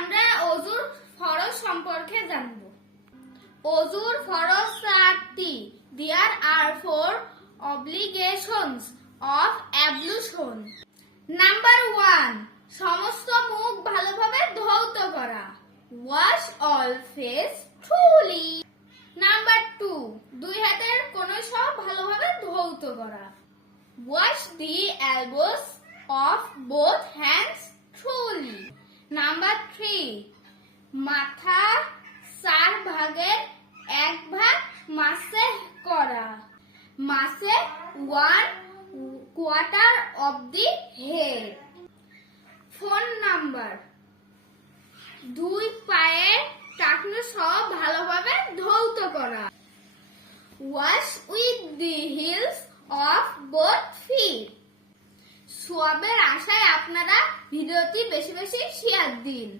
আমরা অজুর ফরজ সম্পর্কে জানব। অজুর ফরজ 4টি। There are 4 obligations of ablution. Number 1, সমস্ত মুখ ভালোভাবে ধৌত করা। Wash all face truly. Number 2, দুই হাতের কনুই সহ ভালোভাবে ধৌত করা। Wash the elbows of both hands truly. Number 3, মাথা 4 ভাগের 1 ভাগ মাসেহ করা। মাসেহ 1/4 of the head. Phone number, দুই পায়ের টাকনু সহ ভালোভাবে ধৌত করা। Wash with the heels of both feet. সওয়াবের আশায় আপনারা ভিডিওটি বেশি বেশি শেয়ার দিন।